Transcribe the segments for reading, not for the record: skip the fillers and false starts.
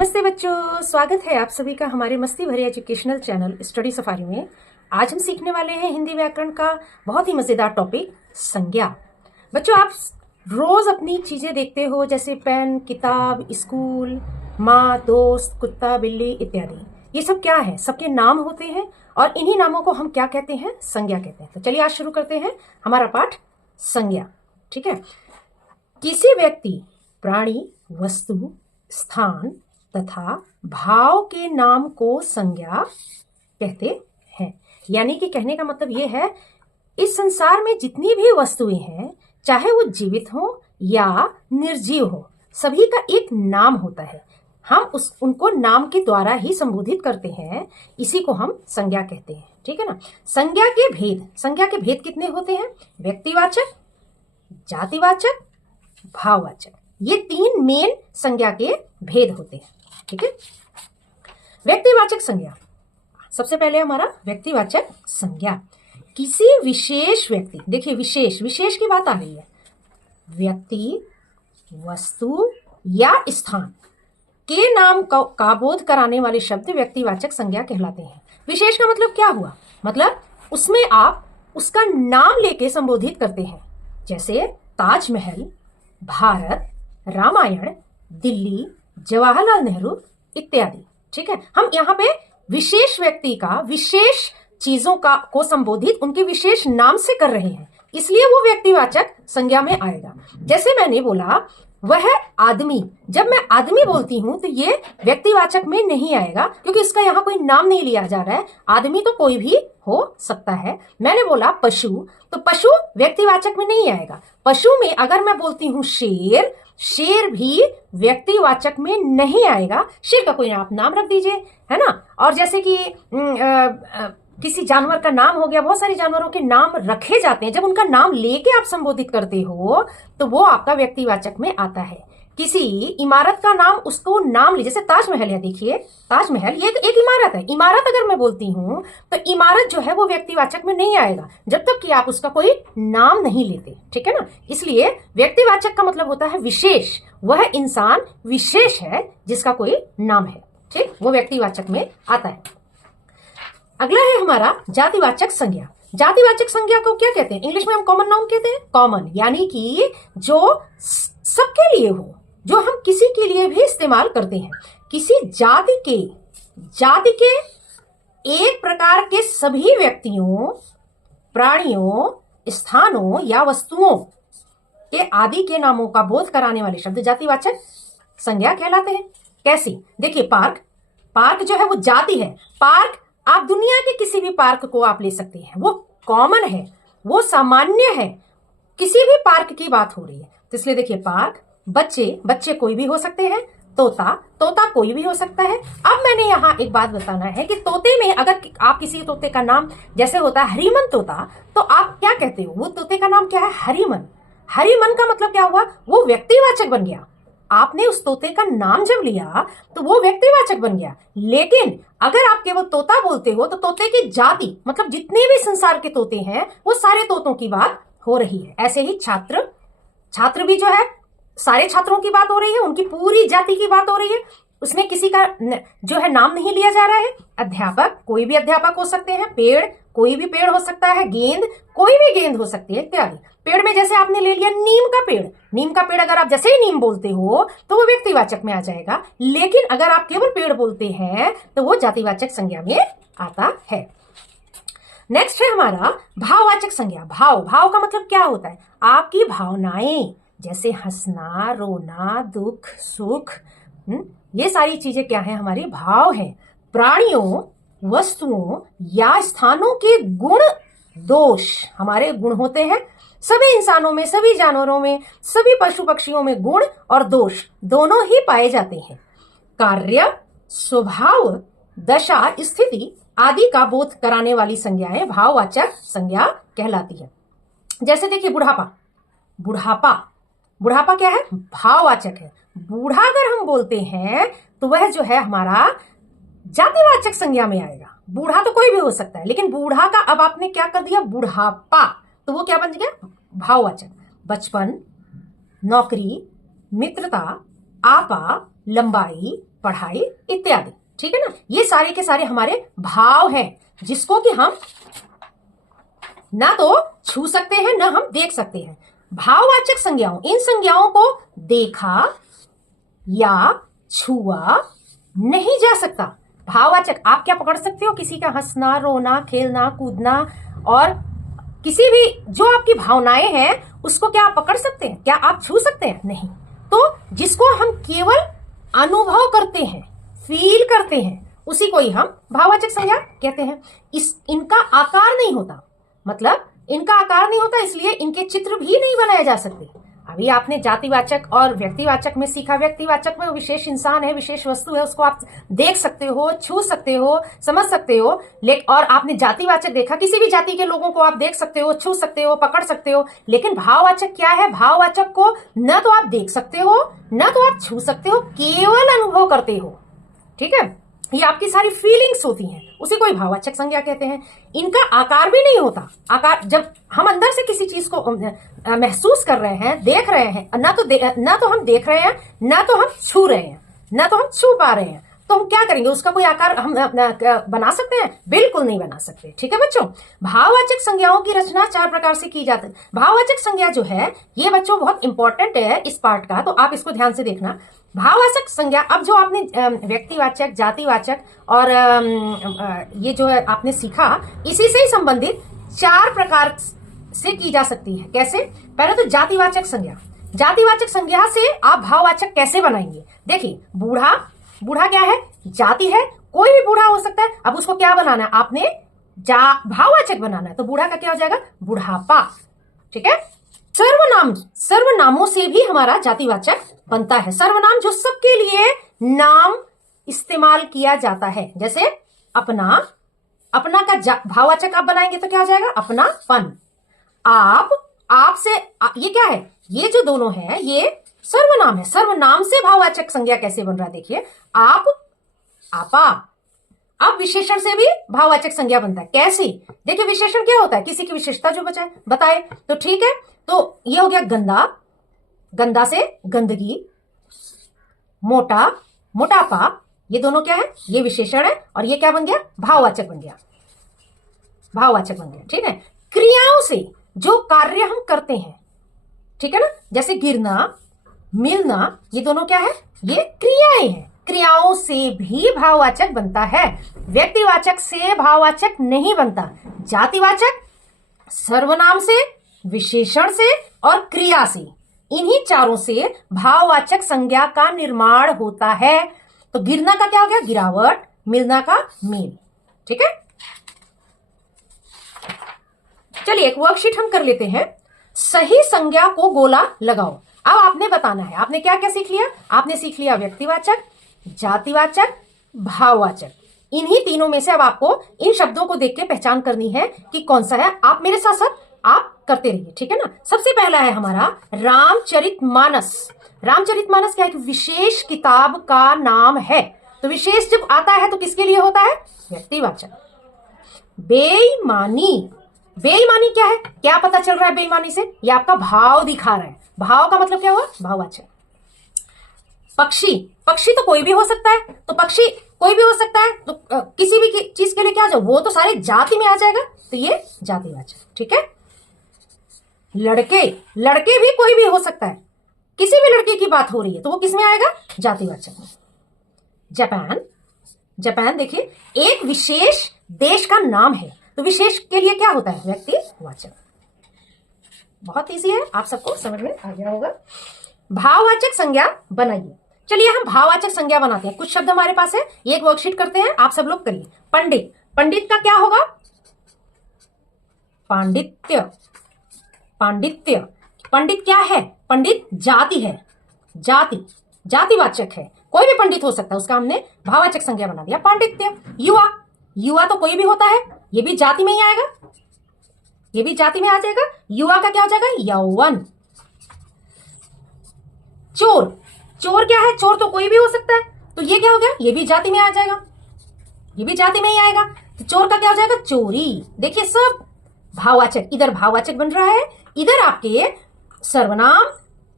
नमस्ते बच्चों, स्वागत है आप सभी का हमारे मस्ती भरे एजुकेशनल चैनल स्टडी सफारी में। आज हम सीखने वाले हैं हिंदी व्याकरण का बहुत ही मजेदार टॉपिक संज्ञा। बच्चों, आप रोज अपनी चीजें देखते हो, जैसे पेन, किताब, स्कूल, माँ, दोस्त, कुत्ता, बिल्ली इत्यादि। ये सब क्या है? सबके नाम होते हैं और इन्हीं नामों को हम क्या कहते हैं? संज्ञा कहते हैं। तो चलिए आज शुरू करते हैं हमारा पाठ संज्ञा। ठीक है। किसी व्यक्ति, प्राणी, वस्तु, स्थान तथा भाव के नाम को संज्ञा कहते हैं। यानी कि कहने का मतलब यह है, इस संसार में जितनी भी वस्तुएं हैं, चाहे वो जीवित हो या निर्जीव हो, सभी का एक नाम होता है। हम उनको नाम के द्वारा ही संबोधित करते हैं, इसी को हम संज्ञा कहते हैं। ठीक है ना। संज्ञा के भेद कितने होते हैं? व्यक्तिवाचक, जातिवाचक, भाववाचक। ये तीन मेन संज्ञा के भेद होते हैं। ठीक है। व्यक्तिवाचक संज्ञा, सबसे पहले हमारा व्यक्तिवाचक संज्ञा। किसी विशेष व्यक्ति, देखिए विशेष की बात आ रही है, व्यक्ति, वस्तु या स्थान के नाम का बोध कराने वाले शब्द व्यक्तिवाचक संज्ञा कहलाते हैं। विशेष का मतलब क्या हुआ? मतलब उसमें आप उसका नाम लेके संबोधित करते हैं, जैसे ताजमहल, भारत, रामायण, दिल्ली, जवाहरलाल नेहरू इत्यादि। ठीक है। हम यहाँ पे विशेष व्यक्ति का, विशेष चीजों का को संबोधित उनके विशेष नाम से कर रहे हैं, इसलिए वो व्यक्तिवाचक संज्ञा में आएगा। जैसे मैंने बोला वह आदमी, जब मैं आदमी बोलती हूं तो ये व्यक्तिवाचक में नहीं आएगा, क्योंकि इसका यहाँ कोई नाम नहीं लिया जा रहा है। आदमी तो कोई भी हो सकता है। मैंने बोला पशु, तो पशु व्यक्तिवाचक में नहीं आएगा। पशु में अगर मैं बोलती हूँ शेर, शेर भी व्यक्तिवाचक में नहीं आएगा। शेर का कोई आप नाम रख दीजिए, है ना। और जैसे कि किसी जानवर का नाम हो गया, बहुत सारे जानवरों के नाम रखे जाते हैं, जब उनका नाम लेके आप संबोधित करते हो तो वो आपका व्यक्तिवाचक में आता है। किसी इमारत का नाम, उसको नाम लीजिए, जैसे ताजमहल है, देखिए ताजमहल ये एक इमारत है। इमारत अगर मैं बोलती हूँ तो इमारत जो है वो व्यक्तिवाचक में नहीं आएगा, जब तक कि आप उसका कोई नाम नहीं लेते। ठीक है ना। इसलिए व्यक्तिवाचक का मतलब होता है विशेष, वह इंसान विशेष है जिसका कोई नाम है। ठीक, वो व्यक्तिवाचक में आता है। अगला है हमारा जातिवाचक संज्ञा। जातिवाचक संज्ञा को क्या कहते हैं? इंग्लिश में हम कॉमन नाउन कहते हैं। कॉमन यानी कि जो सबके लिए हो, जो हम किसी के लिए भी इस्तेमाल करते हैं। किसी जाति के एक प्रकार के सभी व्यक्तियों, प्राणियों, स्थानों या वस्तुओं के आदि के नामों का बोध कराने वाले शब्द जातिवाचक संज्ञा कहलाते हैं। कैसी? देखिए पार्क जो है वो जाति है। पार्क आप दुनिया के किसी भी पार्क को आप ले सकते हैं, वो कॉमन है, वो सामान्य है। किसी भी पार्क की बात हो रही है, तो इसलिए देखिए पार्क, बच्चे कोई भी हो सकते हैं, तोता कोई भी हो सकता है। अब मैंने यहाँ एक बात बताना है कि तोते में अगर आप किसी तोते का नाम, जैसे होता है हरिमन तोता, तो आप क्या कहते हो? वो तोते का नाम क्या है? हरिमन। हरिमन का मतलब क्या हुआ? वो व्यक्तिवाचक बन गया। आपने उस तोते का नाम जब लिया तो वो व्यक्तिवाचक बन गया। लेकिन अगर आप केवल तोता बोलते हो तो तोते की जाति, मतलब जितने भी संसार के तोते हैं वो सारे तोतों की बात हो रही है। ऐसे ही छात्र भी जो है, सारे छात्रों की बात हो रही है, उनकी पूरी जाति की बात हो रही है। उसमें किसी का जो है नाम नहीं लिया जा रहा है। अध्यापक, कोई भी अध्यापक हो सकते हैं। पेड़, कोई भी पेड़ हो सकता है। गेंद, कोई भी गेंद हो सकती है इत्यादि। पेड़ में जैसे आपने ले लिया नीम का पेड़ अगर आप जैसे ही नीम बोलते हो तो वो व्यक्तिवाचक में आ जाएगा। लेकिन अगर आप केवल पेड़ बोलते हैं तो वो जातिवाचक संज्ञा में आता है। नेक्स्ट है हमारा भाववाचक संज्ञा। भाव का मतलब क्या होता है? आपकी भावनाएं, जैसे हंसना, रोना, दुख, सुख, ये सारी चीजें क्या है? हमारी भाव है। प्राणियों, वस्तुओं या स्थानों के गुण, दोष हमारे गुण होते हैं। सभी इंसानों में, सभी जानवरों में, सभी पशु पक्षियों में गुण और दोष दोनों ही पाए जाते हैं। कार्य, स्वभाव, दशा, स्थिति आदि का बोध कराने वाली संज्ञाएं भाववाचक संज्ञा कहलाती है। जैसे देखिए बुढ़ापा क्या है? भाववाचक है। बूढ़ा अगर हम बोलते हैं तो वह जो है हमारा जातिवाचक संज्ञा में आएगा। बूढ़ा तो कोई भी हो सकता है, लेकिन बूढ़ा का अब आपने क्या कर दिया? बुढ़ापा, तो वो क्या बन गया? भाववाचक। बचपन, नौकरी, मित्रता, आपा, लंबाई, पढ़ाई इत्यादि। ठीक है ना, ये सारे के सारे हमारे भाव हैं जिसको कि हम ना तो छू सकते हैं ना हम देख सकते हैं। भाववाचक संज्ञाओं, इन संज्ञाओं को देखा या छुआ नहीं जा सकता। भाववाचक आप क्या पकड़ सकते हो? किसी का हंसना, रोना, खेलना, कूदना और किसी भी जो आपकी भावनाएं हैं उसको क्या आप पकड़ सकते हैं? क्या आप छू सकते हैं? नहीं। तो जिसको हम केवल अनुभव करते हैं, फील करते हैं, उसी को ही हम भाववाचक संज्ञा कहते हैं। इनका आकार नहीं होता, मतलब इनका आकार नहीं होता, इसलिए इनके चित्र भी नहीं बनाए जा सकते। अभी आपने जातिवाचक और व्यक्तिवाचक में सीखा। व्यक्तिवाचक में विशेष इंसान है, विशेष वस्तु है, उसको आप देख सकते हो, छू सकते हो, समझ सकते हो। और आपने जातिवाचक देखा, किसी भी जाति के लोगों को आप देख सकते हो, छू सकते हो, पकड़ सकते हो। लेकिन भाववाचक क्या है? भाववाचक को न तो आप देख सकते हो न तो आप छू सकते हो, केवल अनुभव करते हो। ठीक है, ये आपकी सारी फीलिंग्स होती हैं, उसी को ही भाववाचक संज्ञा कहते हैं। इनका आकार भी नहीं होता। आकार जब हम अंदर से किसी चीज को महसूस कर रहे हैं, देख रहे हैं, ना तो हम देख रहे हैं, ना तो हम छू रहे हैं, ना तो हम छू पा रहे हैं, तो हम क्या करेंगे? उसका कोई आकार हम बना सकते हैं? बिल्कुल नहीं बना सकते। ठीक है बच्चों, भाववाचक संज्ञाओं की रचना 4 प्रकार से की जाती है। भाववाचक संज्ञा जो है ये बच्चों बहुत इंपॉर्टेंट है इस पार्ट का, तो आप इसको ध्यान से देखना। भाववाचक संज्ञा, अब जो आपने व्यक्तिवाचक, जातिवाचक और ये जो है आपने सीखा, इसी से ही संबंधित 4 प्रकार से की जा सकती है। कैसे? पहले तो जातिवाचक संज्ञा। जातिवाचक संज्ञा से आप भाववाचक कैसे बनाएंगे? देखिए, बूढ़ा, बूढ़ा क्या है? जाति है, कोई भी बूढ़ा हो सकता है। अब उसको क्या बनाना है? आपने भाववाचक बनाना है, तो बूढ़ा का क्या हो जाएगा? बुढ़ापा। ठीक है। सर्वनाम, सर्वनामों से भी हमारा जातिवाचक बनता है। सर्वनाम जो सबके लिए नाम इस्तेमाल किया जाता है, जैसे अपना, अपना का भाववाचक आप बनाएंगे तो क्या हो जाएगा? अपनापन। आप, आप से ये क्या है? ये जो दोनों है ये सर्वनाम है। सर्वनाम से भाववाचक संज्ञा कैसे बन रहा है? देखिए, आप, आपा। अब विशेषण से भी भाववाचक संज्ञा बनता है। कैसे? देखिए, विशेषण क्या होता है? किसी की विशेषता जो बताए, तो ठीक है, तो ये हो गया गंदा, गंदा से गंदगी, मोटा, मोटापा, ये दोनों क्या है? ये विशेषण है, और ये क्या बन गया? भाववाचक बन गया, भाववाचक बन गया। ठीक है। क्रियाओं से जो कार्य हम करते हैं, ठीक है ना, जैसे गिरना, मिलना, ये दोनों क्या है? ये क्रियाएं हैं। क्रियाओं से भी भाववाचक बनता है। व्यक्तिवाचक से भाववाचक नहीं बनता। जातिवाचक सर्वनाम से, विशेषण से और क्रिया से, इन्हीं चारों से भाववाचक संज्ञा का निर्माण होता है। तो गिरना का क्या हो गया? गिरावट। मिलना का मेल। ठीक है। चलिए एक वर्कशीट हम कर लेते हैं। सही संज्ञा को गोला लगाओ। अब आपने बताना है, आपने क्या क्या सीख लिया? आपने सीख लिया व्यक्तिवाचक, जातिवाचक, भाववाचक। इन्हीं तीनों में से अब आपको इन शब्दों को देख के पहचान करनी है कि कौन सा है। आप मेरे साथ साथ आप करते रहिए, ठीक है ना। सबसे पहला है हमारा रामचरितमानस। रामचरितमानस क्या है? विशेष किताब का नाम है। तो विशेष जब आता है तो किसके लिए होता है? व्यक्तिवाचक। बेईमानी, बेईमानी क्या है? क्या पता चल रहा है बेईमानी से? ये आपका भाव दिखा रहा है। भाव का मतलब क्या हुआ? भाववाचक। पक्षी, पक्षी तो कोई भी हो सकता है, तो पक्षी कोई भी हो सकता है, तो किसी भी चीज के लिए क्या आ जाए? वो तो सारे जाति में आ जाएगा, तो ये जातिवाचक। ठीक है। लड़के, लड़के भी कोई भी हो सकता है, किसी भी लड़के की बात हो रही है तो वो किस में आएगा? जातिवाचक में। जापान, जापान देखिए एक विशेष देश का नाम है, तो विशेष के लिए क्या होता है? व्यक्तिवाचक। बहुत इजी है, आप सबको समझ में आ गया होगा। भाववाचक संज्ञा बनाइए। चलिए हम भाववाचक संज्ञा बनाते हैं। कुछ शब्द हमारे पास है, एक वर्कशीट करते हैं, आप सब लोग करिए। पंडित, पंडित का क्या होगा? पांडित्य, पांडित्य। पंडित क्या है? पंडित जाति है, जाति, जातिवाचक है। कोई भी पंडित हो सकता है, उसका हमने भाववाचक संज्ञा बना दिया पांडित्य। युवा, युवा तो कोई भी होता है, ये भी जाति में ही आएगा, ये भी जाति में आ जाएगा। युवा का क्या हो जाएगा? यौवन। चोर, चोर क्या है? चोर तो कोई भी हो सकता है, तो ये क्या हो गया? ये भी जाति में आ जाएगा, ये भी जाति में ही आएगा। तो चोर का क्या हो जाएगा? चोरी। देखिए सब भाववाचक, इधर भाववाचक बन रहा है, इधर आपके सर्वनाम,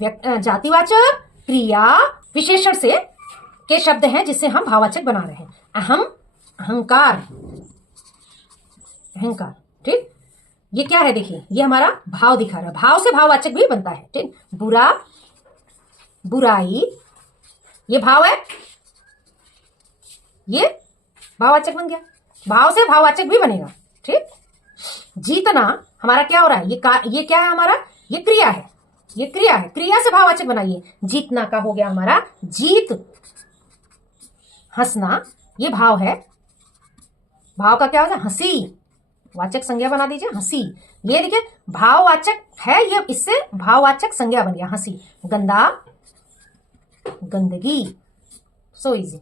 जातिवाचक, क्रिया, विशेषण से के शब्द हैं जिससे हम भाववाचक बना रहे हैं। अहम, अहंकार, अहंकार, ठीक। ये क्या है देखिए, ये हमारा भाव दिखा रहा है, भाव से भाववाचक भी बनता है, ठीक। बुरा, बुराई, ये भाव है, ये भाववाचक बन गया, भाव से भाववाचक भी बनेगा, ठीक। जीतना हमारा क्या हो रहा है, ये क्या है हमारा, ये क्रिया है, ये क्रिया है, क्रिया से भाववाचक बनाइए। जीतना का हो गया हमारा जीत। हंसना, ये भाव है, भाव का क्या होगा, हंसी, वाचक संज्ञा बना दीजिए, हंसी। ये देखिए भाववाचक है, ये इससे भाववाचक संज्ञा बन गया, हंसी। गंदा, गंदगी, सो इजी।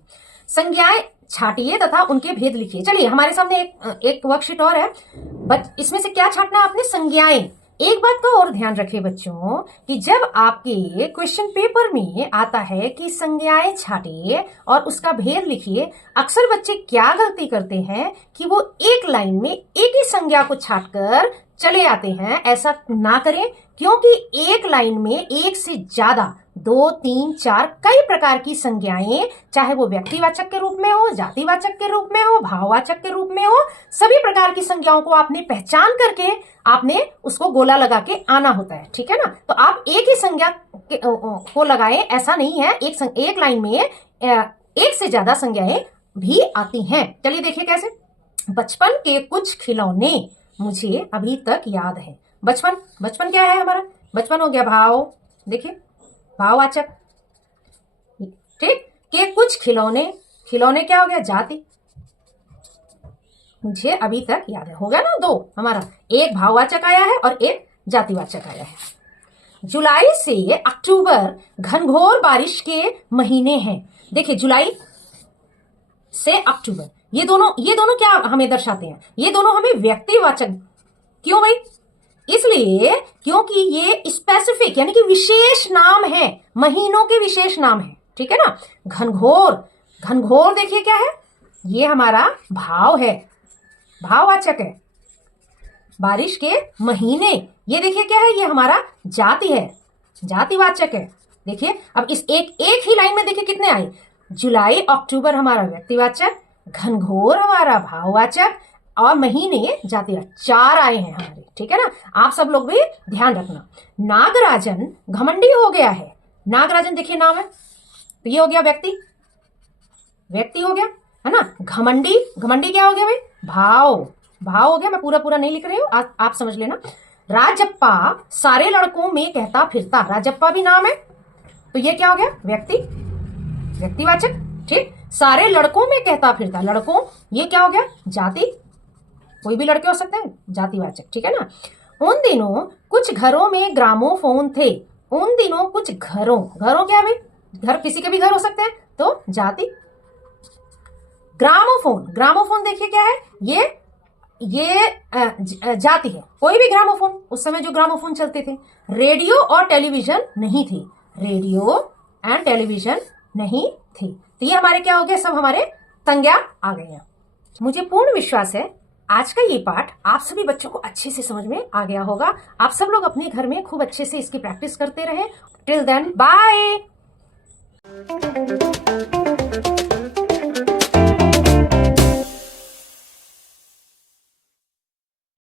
संज्ञाएं छाटिए तथा उनके भेद लिखिए। चलिए हमारे सामने एक वर्कशीट और है, बट इसमें से क्या छाटना है आपने, संज्ञाएं। एक बात का और ध्यान रखिए बच्चों कि जब आपके क्वेश्चन पेपर में आता है कि संज्ञाएं छाटिए और उसका भेद लिखिए, अक्सर बच्चे क्या गलती करते हैं कि वो एक लाइन में एक ही संज्ञा को छाटकर चले आते हैं। ऐसा ना करें, क्योंकि एक लाइन में एक से ज्यादा 2, 3, 4 कई प्रकार की संज्ञाएं, चाहे वो व्यक्तिवाचक के रूप में हो, जातिवाचक के रूप में हो, भाववाचक के रूप में हो, सभी प्रकार की संज्ञाओं को आपने पहचान करके आपने उसको गोला लगा के आना होता है, ठीक है ना। तो आप एक ही संज्ञा को लगाएं, ऐसा नहीं है। एक लाइन में एक से ज्यादा संज्ञाएं भी आती हैं। चलिए देखिए कैसे। बचपन के कुछ खिलौने मुझे अभी तक याद है। बचपन, बचपन क्या है हमारा, बचपन हो गया भाव, देखिए भाववाचक, ठीक। के कुछ खिलौने, खिलौने क्या हो गया, जाति, मुझे अभी तक याद है, हो गया ना दो हमारा, एक भाववाचक आया है और एक जातिवाचक आया है। जुलाई से अक्टूबर घनघोर बारिश के महीने हैं। देखिए जुलाई से अक्टूबर, ये दोनों क्या हमें दर्शाते हैं, ये दोनों हमें व्यक्तिवाचक, क्यों भाई, इसलिए क्योंकि ये स्पेसिफिक यानी कि विशेष नाम है, महीनों के विशेष नाम है, ठीक है ना। घनघोर, घनघोर देखिए क्या है, ये हमारा भाव है, भाववाचक है। बारिश के महीने, ये देखिए क्या है, ये हमारा जाति है, जातिवाचक है। देखिए अब इस एक ही लाइन में देखिए कितने आए, जुलाई अक्टूबर हमारा व्यक्तिवाचक, घनघोर हमारा भाववाचक और महीने जातिवाचक, 4 आए हैं हमारे, ठीक है ना। आप सब लोग भी ध्यान रखना। नागराजन घमंडी हो गया है। नागराजन देखिए नाम है, तो ये हो गया व्यक्ति, व्यक्ति हो गया, है ना। घमंडी, घमंडी क्या हो गया भाई, भाव, भाव हो गया। मैं पूरा नहीं लिख रही हूं, आप समझ लेना। राजप्पा सारे लड़कों में कहता फिरता, राजप्पा भी नाम है, तो ये क्या हो गया, व्यक्ति, व्यक्तिवाचक, ठीक। सारे लड़कों में कहता फिरता, लड़कों, ये क्या हो गया, जाति, कोई भी लड़के हो सकते हैं, जातिवाचक, ठीक है ना। उन दिनों कुछ घरों में ग्रामोफोन थे। उन दिनों कुछ घरों, घरों क्या भाई, घर किसी के भी घर हो सकते हैं, तो जाति। ग्रामोफोन, ग्रामोफोन देखिए क्या है, ये जाति है, कोई भी ग्रामोफोन, उस समय जो ग्रामोफोन चलते थे। रेडियो और टेलीविजन नहीं थे, रेडियो एंड टेलीविजन नहीं थे। तो ये हमारे क्या हो गया, सब हमारे संज्ञा आ गए हैं। मुझे पूर्ण विश्वास है आज का ये पाठ आप सभी बच्चों को अच्छे से समझ में आ गया होगा। आप सब लोग अपने घर में खूब अच्छे से इसकी प्रैक्टिस करते रहें। Till then bye.